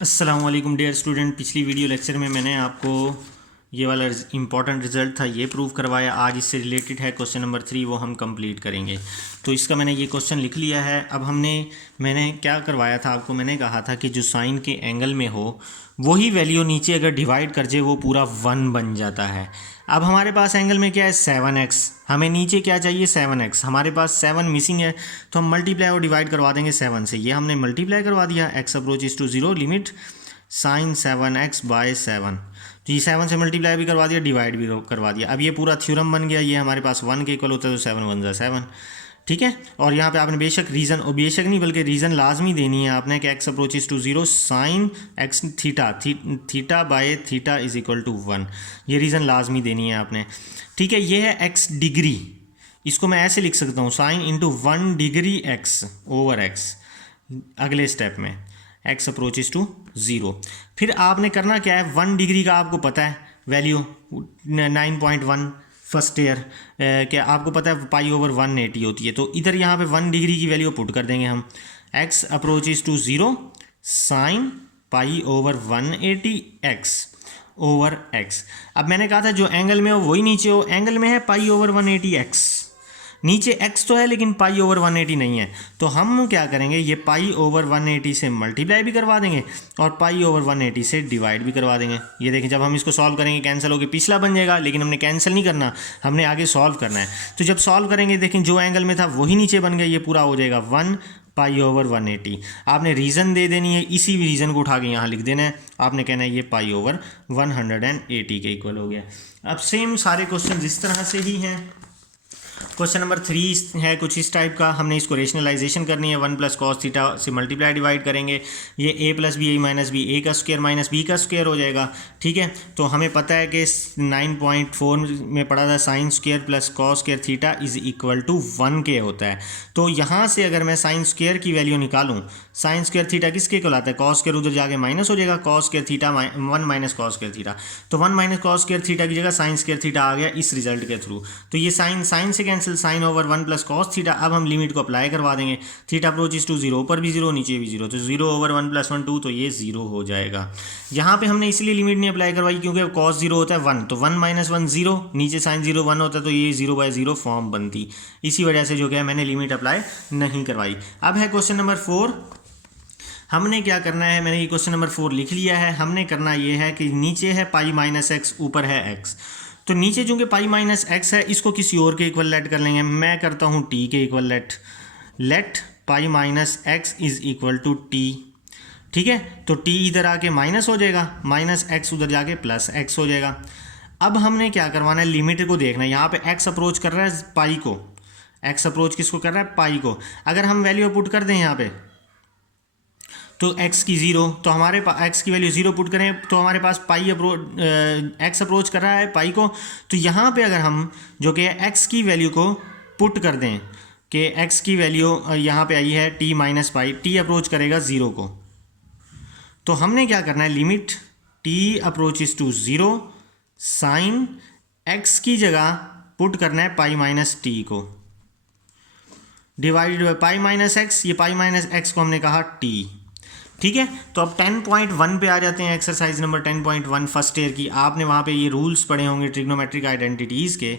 अस्सलाम वालेकुम dear student. पिछली वीडियो लेक्चर में मैंने आपको ये वाला इंपॉर्टेंट रिजल्ट था ये प्रूव करवाया। आज इससे रिलेटेड है क्वेश्चन नंबर 3, वो हम कंप्लीट करेंगे। तो इसका मैंने ये क्वेश्चन लिख लिया है। अब मैंने क्या करवाया था आपको, मैंने कहा था कि जो साइन के एंगल में हो वही वैल्यू नीचे अगर डिवाइड कर जाए वो पूरा 1 बन जाता है। अब हमारे पास एंगल में क्या है 7x, हमें नीचे क्या चाहिए 7x, हमारे पास 7 मिसिंग है तो हम मल्टीप्लाई और डिवाइड करवा देंगे 7 से। ये हमने मल्टीप्लाई करवा दिया, x approaches to 0 limit sine 7x by 7। तो ये 7 से मल्टीप्लाई भी करवा दिया, डिवाइड भी करवा दिया। अब ये पूरा थ्योरम बन गया। ये हमारे पास 1 के इक्वल होता है तो 7 1 जा 7, ठीक है। और यहाँ पे आपने बेशक रीज़न, और बेशक नहीं बल्कि रीज़न लाजमी देनी है आपने कि x approaches to 0 sine x theta by theta is equal to 1। ये रीज़न लाजमी देनी है आपने, ठीक है। ये है x डिग्री, इसको मैं ऐसे लिख सकता हूँ sine into 1 degree x over x। अगले स्टेप में x अप्रोचेस टू 0। फिर आपने करना क्या है, 1 डिग्री का आपको पता है वैल्यू 9.1 फर्स्ट ईयर, क्या आपको पता है पाई ओवर 180 होती है। तो इधर यहाँ पे 1 डिग्री की वैल्यू पुट कर देंगे हम, x approaches to 0 sine pi over 180 x over x। अब मैंने कहा था जो एंगल में हो वही नीचे हो, एंगल में है पाई ओवर 180 x, नीचे x तो है लेकिन पाई ओवर 180 नहीं है। तो हम क्या करेंगे, ये पाई ओवर 180 से मल्टीप्लाई भी करवा देंगे और पाई ओवर 180 से डिवाइड भी करवा देंगे। ये देखें जब हम इसको सॉल्व करेंगे कैंसिल होकर पिछला बन जाएगा, लेकिन हमने कैंसिल नहीं करना, हमने आगे सॉल्व करना है। तो जब सॉल्व करेंगे देखें जो एंगल में था वही नीचे बन गया, ये पूरा हो जाएगा 1 पाई ओवर 180। आपने रीज़न दे देनी है, इसी रीज़न को उठा के यहाँ लिख देना है। आपने कहना है ये पाई ओवर 180 के इक्वल हो गया। अब सेम सारे क्वेश्चन इस तरह से ही हैं। क्वेश्चन नंबर 3 है कुछ इस टाइप का, हमने इसको रेशनलाइजेशन करनी है। 1 प्लस कॉस थीटा से मल्टीप्लाई डिवाइड करेंगे, ये a plus B minus B A का स्क्वायर माइनस बी का स्क्वायर हो जाएगा, ठीक है। तो हमें पता है कि 9.4 में पढ़ा था sine square plus cos square theta is equal to 1 के होता है। तो यहाँ से अगर मैं साइन स्क्वायर की वैल्यू निकालूँ, साइन स्क्वायर थीटा किसके कहलाता है, कॉस स्क्वायर उधर जाके माइनस हो जाएगा, cos square theta 1 minus cos square theta. तो 1 माइनस कॉस स्क्वायर थीटा की जगह साइन स्क्वायर थीटा आ गया इस रिजल्ट के थ्रू। तो ये साइन से cancel, sine over 1 plus cos theta. अब हम लिमिट को अप्लाई करवा देंगे, थीटा अप्रोचेस टू 0, ऊपर भी 0 नीचे भी 0, तो 0 ओवर 1 प्लस 1 2, तो ये 0 हो जाएगा। यहाँ पे हमने इसलिए लिमिट नहीं अप्लाई करवाई क्योंकि कॉस 0 होता है 1, तो 1 माइनस 1 0, नीचे साइन 0 1 होता है तो ये 0/0 फॉर्म बनती। इसी वजह से जो क्या मैंने लिमिट अप्लाई नहीं करवाई। अब है क्वेश्चन नंबर 4। हमने क्या करना है, मैंने ये क्वेश्चन नंबर 4 लिख लिया है। हमने करना ये है कि नीचे है पाई माइनस एक्स, ऊपर है एक्स। तो नीचे चूंकि पाई माइनस एक्स है, इसको किसी और के इक्वल लेट कर लेंगे। मैं करता हूँ टी के equal let pi minus x is equal to t, ठीक है। तो टी इधर आके माइनस हो जाएगा, माइनस एक्स उधर जाके प्लस एक्स हो जाएगा। अब हमने क्या करवाना है, लिमिट को देखना है। यहाँ पे एक्स अप्रोच कर रहा है पाई को, एक्स अप्रोच किसको कर रहा है, पाई को। अगर हम वैल्यू पुट कर दें यहाँ पे तो x की 0, तो हमारे पास x की वैल्यू 0 पुट करें तो हमारे पास पाई x अप्रोच कर रहा है पाई को। तो यहाँ पे अगर हम जो कि x की वैल्यू को पुट कर दें कि x की वैल्यू यहाँ पे आई है t minus pi, t approach करेगा 0 को। तो हमने क्या करना है, limit t approaches to 0 sine x की जगह पुट करना है पाई माइनस टी को, divided by pi minus x. ये पाई माइनस एक्स को हमने कहा t, ठीक है। तो अब 10.1 पे आ जाते हैं, एक्सरसाइज नंबर 10.1 फर्स्ट ईयर की। आपने वहाँ पे ये रूल्स पढ़े होंगे ट्रिग्नोमेट्रिक आइडेंटिटीज़ के,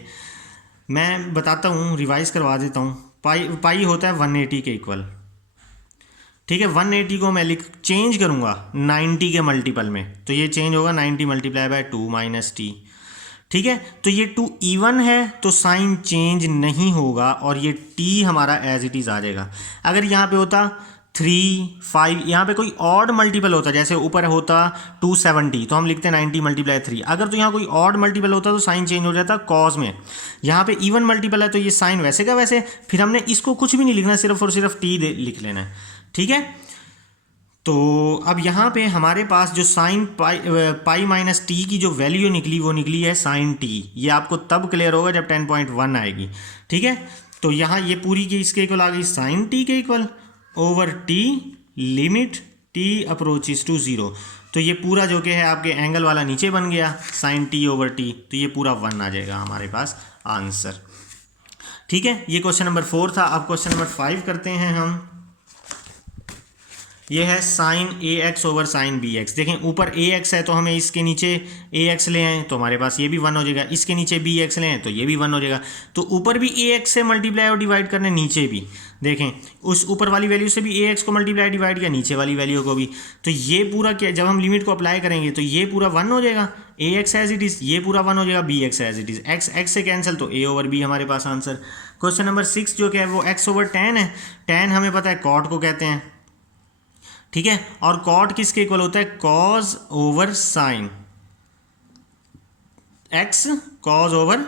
मैं बताता हूँ, रिवाइज करवा देता हूँ। पाई होता है 180 के इक्वल, ठीक है। 180 को मैं चेंज करूँगा 90 के मल्टीपल में, तो ये चेंज होगा 90 मल्टीप्लाई बाय 2 माइनस टी, ठीक है। तो ये 2 इवन है तो साइन चेंज नहीं होगा और ये टी हमारा एज इट इज़ आ जाएगा। अगर यहाँ पे होता 3 5, यहाँ पे कोई ऑड मल्टीपल होता, जैसे ऊपर होता 270 तो हम लिखते हैं 90 मल्टीप्लाई 3। अगर तो यहाँ कोई ऑड मल्टीपल होता तो साइन चेंज हो जाता कॉज में। यहाँ पे इवन मल्टीपल है तो ये साइन वैसे का वैसे, फिर हमने इसको कुछ भी नहीं लिखना, सिर्फ और सिर्फ टी लिख लेना है, ठीक है। तो अब यहाँ पे हमारे पास जो साइन पाई माइनस टी की जो वैल्यू निकली वो निकली है साइन टी। ये आपको तब क्लियर होगा जब 10.1 आएगी, ठीक है। तो यहाँ ये पूरी की इसके इक्वल आ गई साइन टी के equal over t limit t approaches to 0। तो ये पूरा जो कि है आपके एंगल वाला नीचे बन गया साइन टी ओवर टी, तो ये पूरा 1 आ जाएगा हमारे पास आंसर, ठीक है। ये क्वेश्चन नंबर 4 था। अब क्वेश्चन नंबर 5 करते हैं हम। ये है sine A x over sine B x. देखें ऊपर ए एक्स है तो हमें इसके नीचे ए एक्स ले आए तो हमारे पास ये भी 1 हो जाएगा, इसके नीचे बी एक्स ले आए तो ये भी 1 हो जाएगा। तो ऊपर भी ए एक्स से मल्टीप्लाई और डिवाइड करने, नीचे भी देखें उस ऊपर वाली वैल्यू से भी ए एक्स को मल्टीप्लाई डिवाइड किया, नीचे वाली वैल्यू को भी। तो ये पूरा क्या, जब हम लिमिट को अप्लाई करेंगे तो ये पूरा 1 हो जाएगा, a x as it is, ये पूरा 1 हो जाएगा, b x as it is, x x से कैंसिल तो ए ओवर बी हमारे पास आंसर। क्वेश्चन नंबर 6 जो कि है वो एक्स ओवर टेन है। टेन हमें पता है कॉट को कहते हैं, ठीक है, और कॉट किसके इक्वल होता है, cos over sine, x cos over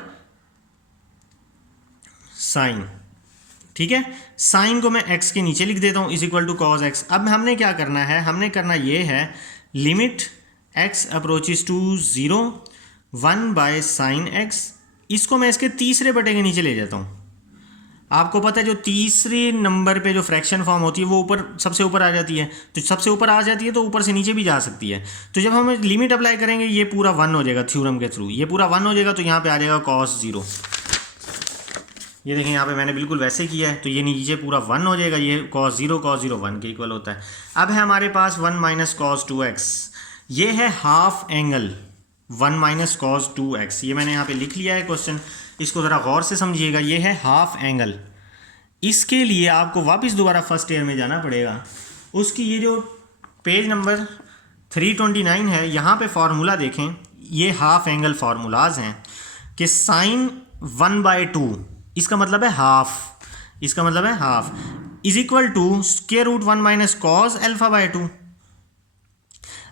sine, ठीक है। साइन को मैं एक्स के नीचे लिख देता हूँ is equal to cos x. अब हमने क्या करना है, हमने करना ये है limit x approaches to 0 1 by sine x, इसको मैं इसके तीसरे बटे के नीचे ले जाता हूँ। आपको पता है जो तीसरे नंबर पे जो फ्रैक्शन फॉर्म होती है वो ऊपर सबसे ऊपर आ जाती है, तो सबसे ऊपर आ जाती है तो ऊपर से नीचे भी जा सकती है। तो जब हम लिमिट अप्लाई करेंगे ये पूरा 1 हो जाएगा थ्योरम के थ्रू, ये पूरा 1 हो जाएगा तो यहाँ पे आ जाएगा cos 0। ये देखें यहाँ पे मैंने बिल्कुल वैसे किया है, तो ये नीचे पूरा 1 हो जाएगा, ये cos 0 1 के इक्वल होता है। अब है हमारे पास 1 माइनस cos 2x, ये है half angle 1 minus cos 2x, ये मैंने यहाँ पे लिख लिया है क्वेश्चन, इसको ज़रा गौर से समझिएगा। ये है हाफ एंगल, इसके लिए आपको वापस दोबारा फर्स्ट ईयर में जाना पड़ेगा। उसकी ये जो पेज नंबर 329 है, यहाँ पे फार्मूला देखें, ये हाफ एंगल फार्मूलाज हैं कि साइन 1/2, इसका मतलब है हाफ, इसका मतलब है half, is equal to square root 1 minus cos α/2।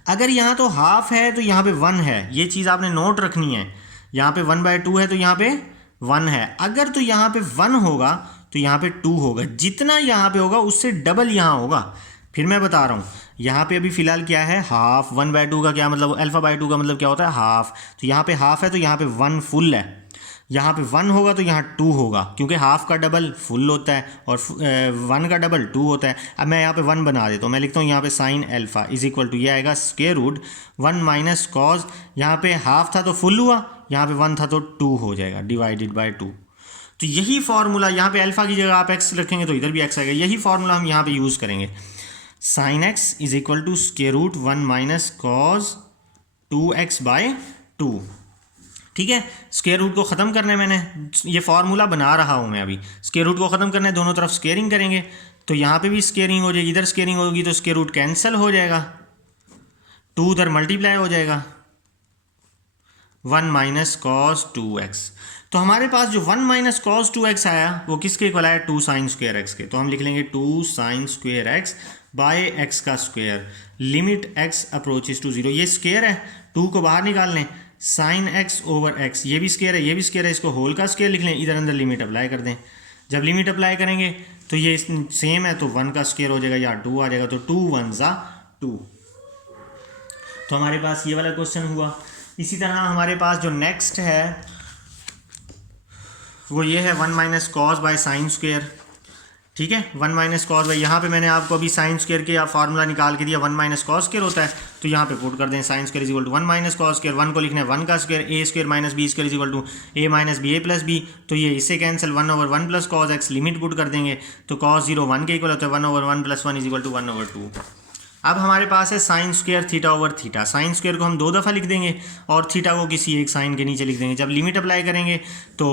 अगर यहाँ तो हाफ है तो यहाँ पे 1 है, ये चीज़ आपने नोट रखनी है। यहाँ पे 1/2 है तो यहाँ पे 1 है, अगर तो यहाँ पे 1 होगा तो यहाँ पे 2 होगा, जितना यहाँ पे होगा उससे डबल यहाँ होगा। फिर मैं बता रहा हूँ, यहाँ पे अभी फिलहाल क्या है, हाफ। 1/2 का क्या मतलब, α/2 का मतलब क्या होता है, हाफ। तो यहाँ पे हाफ है तो यहाँ पे 1 फुल है, यहाँ पे 1 होगा तो यहाँ 2 होगा, क्योंकि हाफ का डबल फुल होता है और 1 का डबल 2 होता है। अब मैं यहाँ पे 1 बना देता हूँ, मैं लिखता हूँ यहाँ पे sine alpha is equal to, ये आएगा स्क्वायर रूट 1 माइनस कॉज, यहाँ पे हाफ था तो फुल हुआ, यहाँ पे 1 था तो 2 हो जाएगा, डिवाइडेड बाय 2। तो यही फार्मूला, यहाँ पे अल्फा की जगह आप एक्स रखेंगे तो इधर भी एक्स आएगा, यही फार्मूला हम यहाँ पे यूज़ करेंगे। Sine x is equal to square root 1 minus cos 2x/2, ठीक है। स्क्वायर रूट को ख़त्म करना है, मैंने ये फार्मूला बना रहा हूँ मैं अभी। स्क्वायर रूट को ख़त्म करना है, दोनों तरफ स्क्वेयरिंग करेंगे तो यहाँ पे भी स्क्वेयरिंग हो जाएगी, इधर स्क्वेयरिंग होगी तो स्क्वायर रूट कैंसिल हो जाएगा, 2 उधर मल्टीप्लाई हो जाएगा, 1 माइनस कॉस 2x। तो हमारे पास जो 1 माइनस कॉस 2x आया वो किसके इक्वल आया, 2 साइन स्क्वायर एक्स के। तो हम लिख लेंगे 2 sine square x by x का square, limit x approaches to 0, ये स्क्वायर है, 2 को बाहर निकाल लें, साइन एक्स ओवर एक्स, ये भी स्क्वायर है, ये भी स्क्वायर है, इसको होल का स्क्वायर लिख लें, इधर अंदर लिमिट अप्लाई कर दें। जब लिमिट अप्लाई करेंगे तो ये सेम है तो 1 का स्क्वायर हो जाएगा या 2 आ जाएगा, तो 2 1 ज़ा 2। तो हमारे पास ये वाला क्वेश्चन हुआ। इसी तरह हमारे पास जो नेक्स्ट है वो ये है 1 minus cos by sine square, ठीक है। 1 माइनस कॉस बाय, यहाँ पे मैंने आपको अभी साइन स्क्वायर के फार्मूला निकाल के दिया, 1 माइनस कॉस स्क्वायर होता है, तो यहाँ पे पुट कर दें sine square is equal to 1 minus cos square, 1 को लिखना है 1 का square, a square minus B square is equal to a minus B a plus b, तो ये इससे cancel, 1 over 1 plus cos x, limit put कर देंगे तो कॉस 0 1 के इक्वल होता है, 1 over 1 plus 1 is equal to 1 over 2। अब हमारे पास है sine square theta over theta, sine square को हम 2 दफ़ा लिख देंगे और थीटा को किसी एक साइन के नीचे लिख देंगे। जब लिमिट अप्लाई करेंगे तो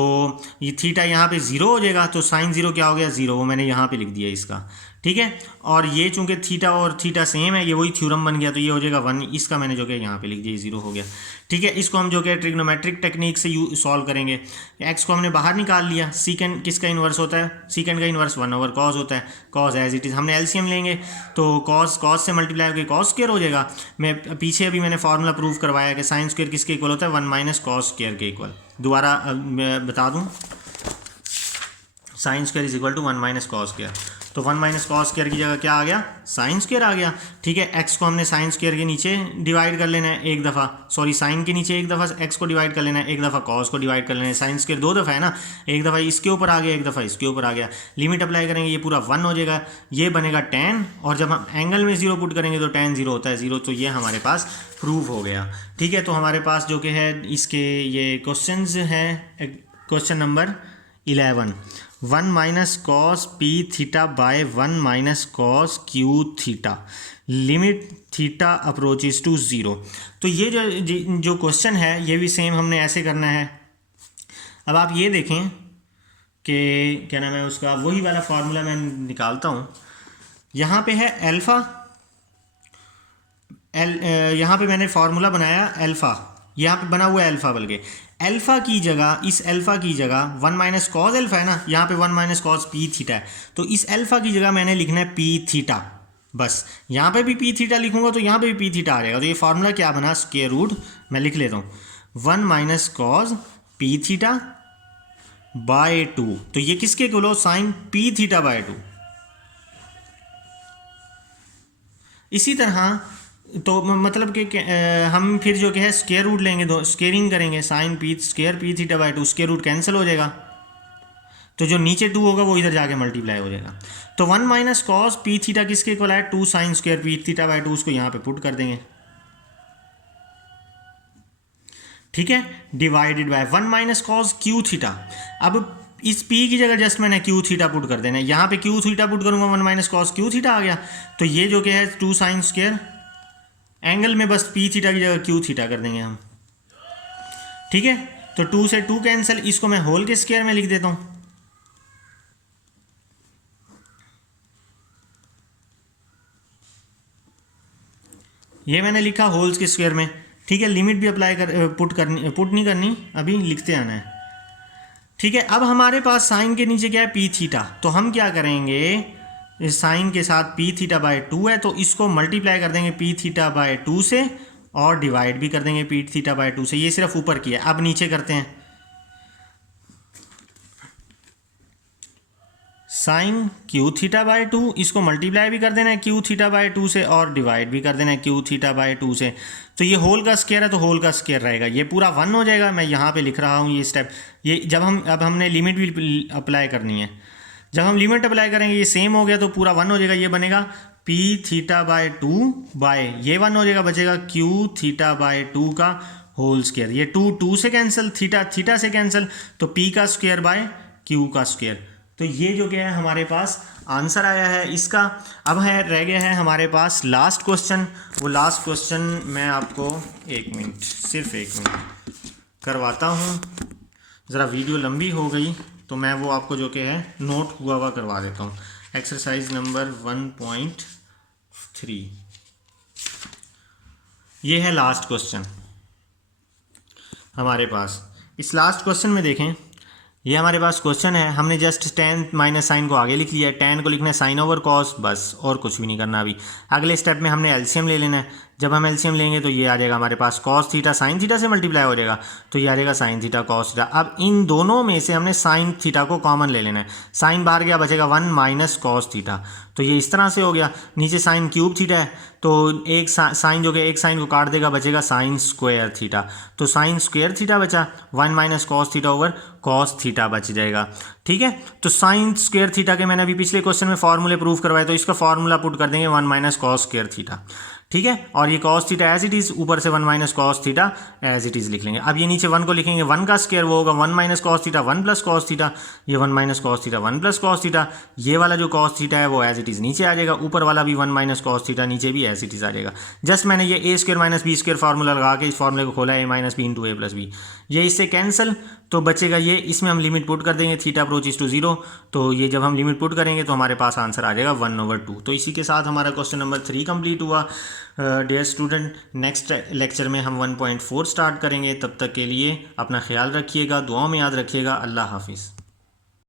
ये थीटा यहाँ पे 0 हो जाएगा, तो साइन 0 क्या हो गया, 0, वो मैंने यहाँ पे लिख दिया इसका, ठीक है। और ये चूंकि थीटा और थीटा सेम है, ये वही थ्योरम बन गया, तो ये हो जाएगा 1, इसका मैंने जो कि यहाँ पे लिख दिया 0 हो गया, ठीक है। इसको हम जो कि ट्रिग्नोमेट्रिक टेक्निक से सॉल्व करेंगे। एक्स को हमने बाहर निकाल लिया, सीकेंड किसका इन्वर्स होता है, सीकेंड का इन्वर्स 1 ओवर कॉस होता है, कॉस एज इट इज़, हमने एलसीएम लेंगे तो कॉस से मल्टीप्लाई होकर कॉस स्क्वायर हो जाएगा। मैं पीछे अभी मैंने फार्मूला प्रूव करवाया कि साइन स्क्वायर किसके इक्वल होता है, 1 माइनस कॉस स्क्वायर के इक्वल। दोबारा मैं बता दूँ, sine square is equal to 1 minus cos square, तो 1 माइनस कॉस स्क्वायर की जगह क्या आ गया, साइन स्क्वायर आ गया, ठीक है। एक्स को हमने साइन स्क्वायर के नीचे डिवाइड कर लेना है एक दफ़ा, सॉरी साइन के नीचे एक दफ़ा एक्स को डिवाइड कर लेना है, एक दफ़ा कॉस को डिवाइड कर लेना है। साइन स्क्वायर 2 दफ़ा है ना, एक दफ़ा इसके ऊपर आ गया, एक दफ़ा इसके ऊपर आ गया, लिमिट अप्लाई करेंगे ये पूरा 1 हो जाएगा, ये बनेगा tan, और जब हम एंगल में 0 पुट करेंगे तो tan 0 होता है 0, तो ये हमारे पास प्रूव हो गया, ठीक है। तो हमारे पास जो कि है इसके ये क्वेश्चन हैं, question number 11 1 minus cos p theta by 1 minus cos q theta, limit theta approaches to 0। तो ये जो क्वेश्चन है ये भी सेम हमने ऐसे करना है। अब आप ये देखें कि क्या नाम है उसका, वही वाला फार्मूला मैं निकालता हूँ। यहाँ पे है अल्फ़ा, यहाँ पे मैंने फार्मूला बनाया अल्फ़ा, यहाँ पे बना हुआ है अल्फ़ा, बल्कि अल्फ़ा की जगह, इस अल्फ़ा की जगह 1 माइनस कॉस अल्फ़ा है ना, यहाँ पे 1 माइनस कॉस पी थीटा है, तो इस अल्फ़ा की जगह मैंने लिखना है पी थीटा। बस यहाँ पे भी पी थीटा लिखूँगा तो यहाँ पे भी पी थीटा आ जाएगा। तो ये फार्मूला क्या बना, स्क्वायर रूट, मैं लिख लेता हूँ 1 minus cos p theta by 2। तो ये किसके equal, sine p theta by 2। इसी तरह तो मतलब कि हम फिर जो कि है स्क्वायर रूट लेंगे, दो स्क्वेयरिंग करेंगे, sine p square p theta by 2, square root cancel हो जाएगा, तो जो नीचे 2 होगा वो इधर जाके मल्टीप्लाई हो जाएगा। तो 1 माइनस कॉस पी थीटा किसके इक्वल है, 2 sine square p theta by 2, उसको यहाँ पे पुट कर देंगे, ठीक है, divided by 1 minus cos q theta. अब इस p की जगह जस्ट मैंने क्यू थीटा पुट कर देना है, यहाँ पे क्यू थीटा पुट करूँगा 1 माइनस कॉस क्यू थीटा आ गया। तो ये जो कि है 2 साइन स्क्वायर, एंगल में बस p थीटा की जगह क्यू थीटा कर देंगे हम, ठीक है। तो 2 से 2 कैंसिल, इसको मैं होल के स्क्वायर में लिख देता हूँ, ये मैंने लिखा होल्स के स्क्वायर में, ठीक है। लिमिट भी अप्लाई कर पुट नहीं करनी, अभी लिखते आना है, ठीक है। अब हमारे पास साइन के नीचे क्या है, पी थीटा, तो हम क्या करेंगे, इस साइन के साथ पी थीटा बाय 2 है तो इसको मल्टीप्लाई कर देंगे पी थीटा बाय 2 से, और डिवाइड भी कर देंगे पी थीटा बाय 2 से। ये सिर्फ ऊपर किया, अब नीचे करते हैं, साइन क्यू थीटा बाय 2, इसको मल्टीप्लाई भी कर देना है क्यू थीटा बाय 2 से, और डिवाइड भी कर देना है क्यू थीटा बाय 2 से। तो ये होल का स्क्वायर है तो होल का स्क्वायर रहेगा, ये पूरा 1 हो जाएगा। मैं यहाँ पे लिख रहा हूँ ये स्टेप, ये जब अब हमने लिमिट भी अप्लाई करनी है, जब हम लिमिट अप्लाई करेंगे ये सेम हो गया तो पूरा 1 हो जाएगा। ये बनेगा पी थीटा बाय 2 बाय, ये 1 हो जाएगा, बचेगा क्यू थीटा बाय 2 का होल स्क्वायर। ये 2 से कैंसिल, थीटा से कैंसिल, तो पी का स्क्वायर बाय क्यू का स्क्वायर। तो ये जो क्या है हमारे पास आंसर आया है इसका। अब है रह गया है हमारे पास लास्ट क्वेश्चन। वो लास्ट क्वेश्चन मैं आपको 1 मिनट, सिर्फ 1 मिनट करवाता हूँ, ज़रा वीडियो लंबी हो गई तो मैं वो आपको जो कि है नोट हुआ करवा देता हूँ। एक्सरसाइज नंबर 1.3, ये है लास्ट क्वेश्चन हमारे पास। इस लास्ट क्वेश्चन में देखें, ये हमारे पास क्वेश्चन है, हमने जस्ट tan माइनस साइन को आगे लिख लिया है, tan को लिखना है साइन ओवर कॉस, बस और कुछ भी नहीं करना। अभी अगले स्टेप में हमने एलसीएम ले लेना है। जब हम एलसीएम लेंगे तो ये आ जाएगा हमारे पास कॉस थीटा साइन थीटा से मल्टीप्लाई हो जाएगा, तो ये आ जाएगा साइन थीटा कॉस थीटा। अब इन दोनों में से हमने साइन थीटा को कॉमन ले लेना है, साइन बाहर गया, बचेगा 1 माइनस कॉस थीटा, तो ये इस तरह से हो गया। नीचे साइन क्यूब थीटा है तो एक साइन जो कि एक साइन को काट देगा, बचेगा साइन स्क्वायर थीटा, तो साइन स्क्वायर थीटा बचा, 1 minus cos theta over cos theta बच जाएगा, ठीक है। तो साइन स्क्वायर थीटा के मैंने अभी पिछले क्वेश्चन में फॉर्मूले प्रूव करवाए, तो इसका फॉर्मूला पुट कर देंगे 1 माइनस कॉस स्क्वायर थीटा, ठीक है। और ये cos theta as it is, ऊपर से 1 minus cos theta as it is लिख लेंगे। अब ये नीचे 1 को लिखेंगे, 1 का स्क्वायर वो होगा 1 minus cos theta 1 plus cos theta, ये 1 minus cos theta 1 plus cos theta, ये वाला जो कॉस थीटा है वो एज इट इज़ नीचे आ जाएगा, ऊपर वाला भी 1 माइनस कॉस थीटा नीचे भी एज इट इज़ आ जाएगा। जस्ट मैंने ये A square minus B square formula लगा के इस फार्मूले को खोला, A minus B into A plus B, ये इससे कैंसिल, तो बचेगा ये, इसमें हम लिमिट पुट कर देंगे थीटा अप्रोचेस टू 0, तो ये जब हम लिमिट पुट करेंगे तो हमारे पास आंसर आ जाएगा 1/2। तो इसी के साथ हमारा क्वेश्चन नंबर 3 कंप्लीट हुआ। डियर स्टूडेंट, नेक्स्ट लेक्चर में हम 1.4 स्टार्ट करेंगे। तब तक के लिए अपना ख्याल रखिएगा, दुआओं में याद रखिएगा। अल्लाह हाफिज़।